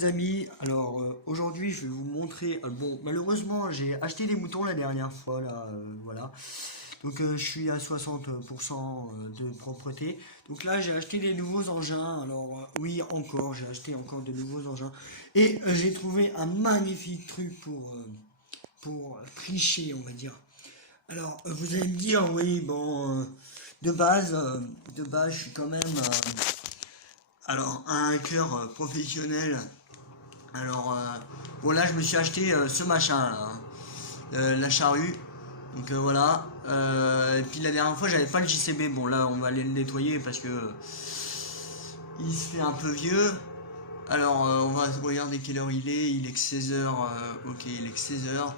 Les amis, alors aujourd'hui je vais vous montrer, bon malheureusement j'ai acheté des moutons la dernière fois là, voilà, donc je suis à 60% de propreté, donc là j'ai acheté des nouveaux engins, alors oui encore, j'ai acheté encore de nouveaux engins, et j'ai trouvé un magnifique truc pour tricher on va dire. Alors vous allez me dire oui bon, de base je suis quand même alors un hacker professionnel. Alors, bon là je me suis acheté ce machin là, hein, la charrue. Donc voilà. Et puis la dernière fois j'avais pas le JCB. Bon là on va aller le nettoyer parce que il se fait un peu vieux. Alors on va regarder quelle heure il est. Il est que 16h. Ok, il est que 16h.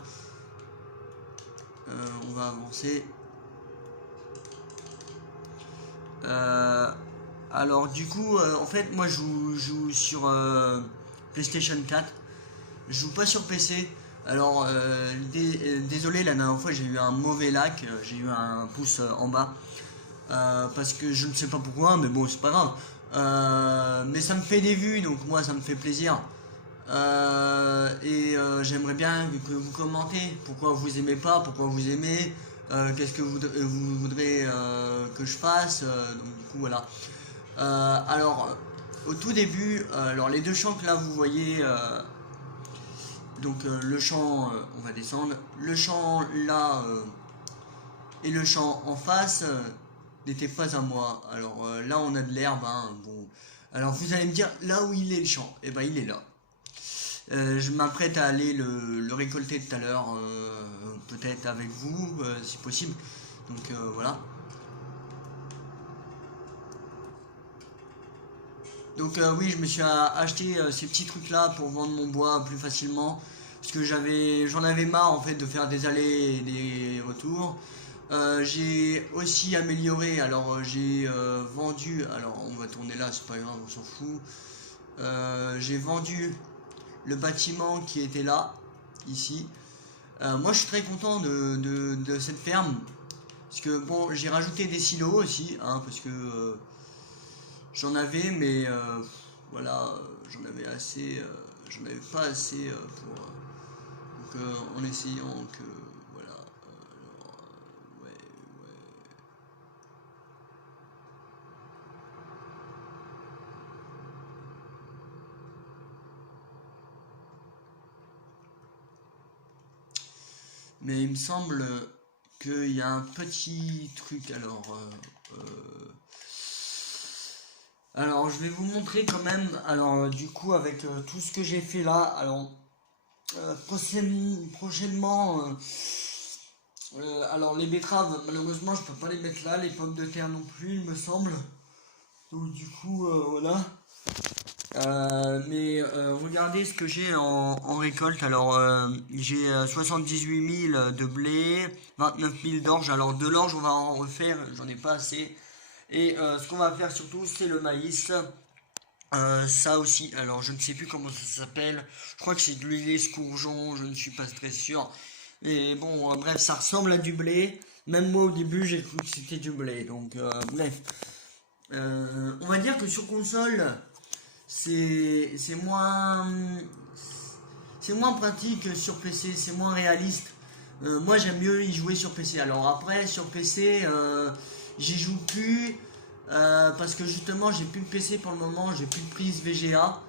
On va avancer. Euh, alors du coup, en fait moi je joue sur PlayStation 4. Je joue pas sur PC. Alors, désolé, la dernière fois j'ai eu un mauvais lag, j'ai eu un pouce en bas. Parce que je ne sais pas pourquoi, mais bon, c'est pas grave. Mais ça me fait des vues, donc moi ça me fait plaisir. J'aimerais bien que vous commentez pourquoi vous aimez pas, pourquoi vous aimez, qu'est-ce que vous voudrez que je fasse. Donc, du coup, voilà. Alors, au tout début, alors les deux champs que là vous voyez. Donc le champ, on va descendre. Le champ là et le champ en face n'étaient pas à moi. Alors là on a de l'herbe. Hein, bon. Alors vous allez me dire là où il est le champ. Et ben il est là. Je m'apprête à aller le récolter tout à l'heure, peut-être avec vous, si possible. Donc voilà. Donc oui, je me suis acheté ces petits trucs là pour vendre mon bois plus facilement parce que j'en avais marre en fait de faire des allers et des retours. J'ai aussi amélioré, alors j'ai vendu, alors on va tourner là, c'est pas grave, on s'en fout. J'ai vendu le bâtiment qui était là, ici. Moi je suis très content de cette ferme parce que bon, j'ai rajouté des silos aussi, hein, parce que j'en avais, mais voilà, j'en avais pas assez pour. Donc en essayant que. Voilà. Alors, ouais, ouais. Mais il me semble qu'il y a un petit truc. Alors, je vais vous montrer quand même. Alors, du coup, avec tout ce que j'ai fait là, alors prochainement, alors les betteraves, malheureusement, je peux pas les mettre là, les pommes de terre non plus, il me semble. Donc du coup, voilà. Mais regardez ce que j'ai en récolte. Alors j'ai 78 000 de blé, 29 000 d'orge. Alors de l'orge, on va en refaire, j'en ai pas assez. Et ce qu'on va faire surtout, c'est le maïs. Ça aussi, alors je ne sais plus comment ça s'appelle. Je crois que c'est de l'huile escourgeon, je ne suis pas très sûr. Mais bon, bref, ça ressemble à du blé. Même moi au début, j'ai cru que c'était du blé. Donc bref. On va dire que sur console, c'est moins c'est moins pratique que sur PC, c'est moins réaliste. Moi j'aime mieux y jouer sur PC. Alors après sur PC j'y joue plus parce que justement j'ai plus de PC pour le moment, j'ai plus de prise VGA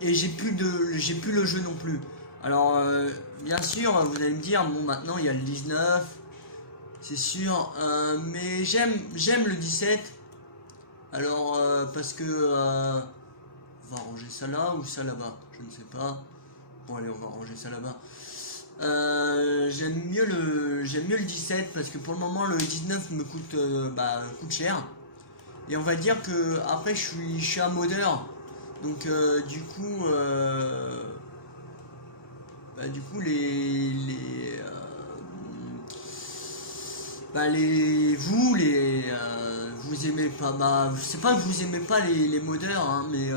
et j'ai plus le jeu non plus. Alors bien sûr vous allez me dire bon maintenant il y a le 19, c'est sûr, mais j'aime le 17. Alors parce que on va ranger ça là ou ça là-bas, je ne sais pas. Bon allez, on va ranger ça là-bas. J'aime mieux le 17 parce que pour le moment le 19 me coûte cher. Et on va dire que après je suis un modeur. Donc du coup vous aimez pas, bah c'est pas que vous aimez pas les modeurs, hein, mais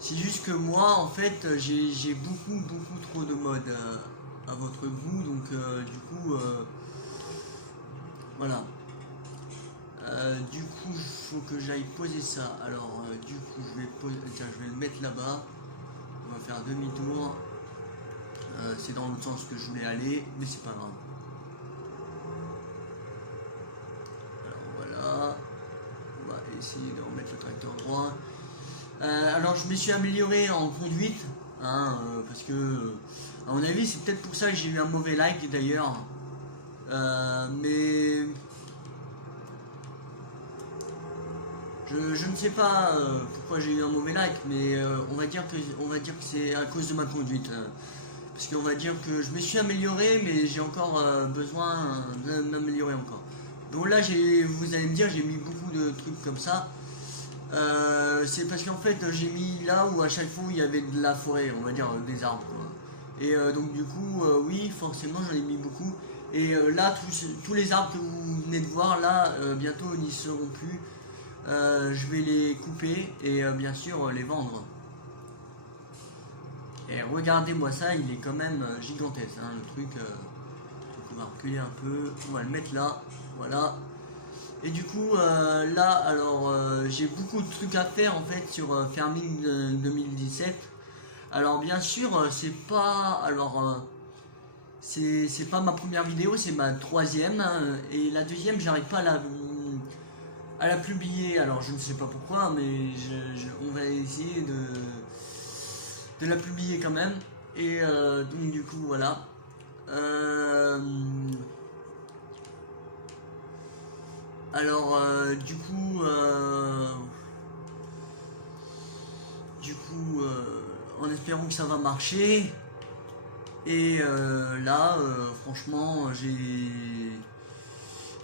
c'est juste que moi en fait j'ai beaucoup trop de modes à votre goût, donc voilà. Du coup, il faut que j'aille poser ça. Alors, du coup, je vais poser. Tiens, je vais le mettre là-bas. On va faire demi-tour. C'est dans l'autre sens que je voulais aller, mais c'est pas grave. Alors voilà. On va essayer de remettre le tracteur droit. Alors, je me suis amélioré en conduite. Hein, parce que, à mon avis, c'est peut-être pour ça que j'ai eu un mauvais like d'ailleurs. Mais. Je ne sais pas pourquoi j'ai eu un mauvais like, mais on va dire que c'est à cause de ma conduite. Parce qu'on va dire que je me suis amélioré, mais j'ai encore besoin de m'améliorer encore. Donc là, vous allez me dire, j'ai mis beaucoup de trucs comme ça. C'est parce qu'en fait, j'ai mis là où à chaque fois il y avait de la forêt, on va dire des arbres, quoi. Et donc du coup, oui, forcément, j'en ai mis beaucoup. Et là, tous les arbres que vous venez de voir là, bientôt n'y seront plus. Je vais les couper et bien sûr les vendre. Et regardez-moi ça, il est quand même gigantesque, hein, le truc. Donc on va reculer un peu, on va le mettre là, voilà. Et du coup là, alors j'ai beaucoup de trucs à faire en fait sur Farming 2017. Alors bien sûr, c'est pas, alors c'est pas ma première vidéo, c'est ma troisième, hein, et la deuxième, j'arrive pas à la publier. Alors je ne sais pas pourquoi, mais on va essayer de la publier quand même. Et donc du coup voilà. Alors en espérant que ça va marcher. Et là franchement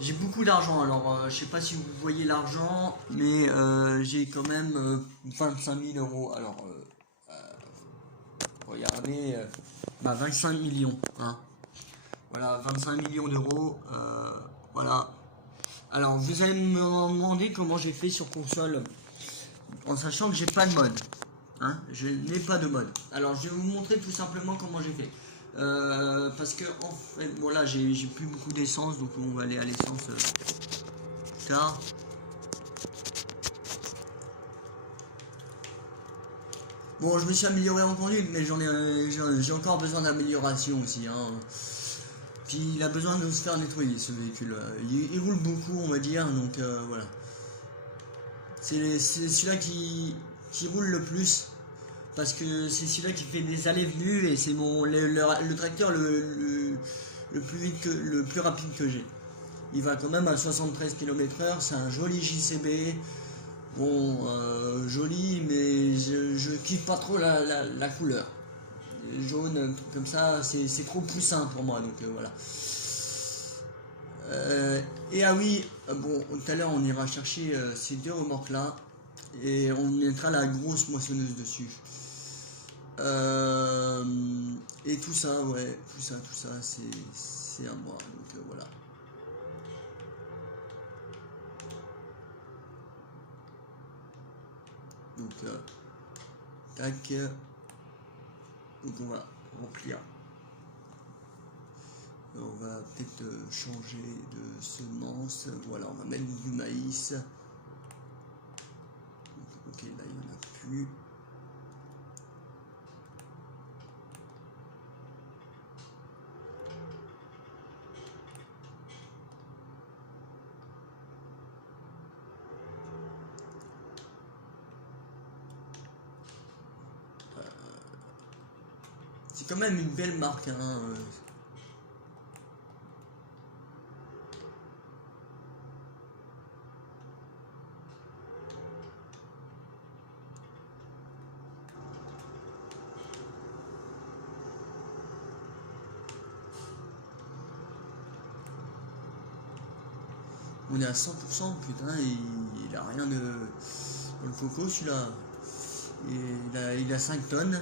j'ai beaucoup d'argent. Alors je sais pas si vous voyez l'argent, mais j'ai quand même 25 000 euros. Alors regardez, 25 millions, hein. Voilà, 25 millions d'euros, voilà. Alors, vous allez me demander comment j'ai fait sur console, en sachant que j'ai pas de mode, hein. Je n'ai pas de mode. Alors, je vais vous montrer tout simplement comment j'ai fait. Parce que, en fait, bon là, j'ai plus beaucoup d'essence, donc on va aller à l'essence plus tard. Bon, je me suis amélioré en conduite, mais j'ai encore besoin d'amélioration aussi, hein. Puis il a besoin de se faire nettoyer ce véhicule. Il roule beaucoup, on va dire, donc voilà. C'est celui-là qui roule le plus, parce que c'est celui-là qui fait des allées-venues et c'est le tracteur le plus rapide que j'ai. Il va quand même à 73 km/h, c'est un joli JCB. Bon, joli, mais je kiffe pas trop la couleur. Jaune, un truc comme ça, c'est trop poussin pour moi, donc voilà. Et ah oui, bon, tout à l'heure on ira chercher ces deux remorques là, et on mettra la grosse moissonneuse dessus. Et tout ça, ouais, tout ça, c'est à moi, donc voilà. Donc, tac. Donc on va remplir. On va peut-être changer de semence. Voilà, on va mettre du maïs. Ok, là il n'y en a plus. C'est quand même une belle marque, hein. On est à 100%, putain, il a rien de... Dans le coco celui-là. Il a 5 tonnes.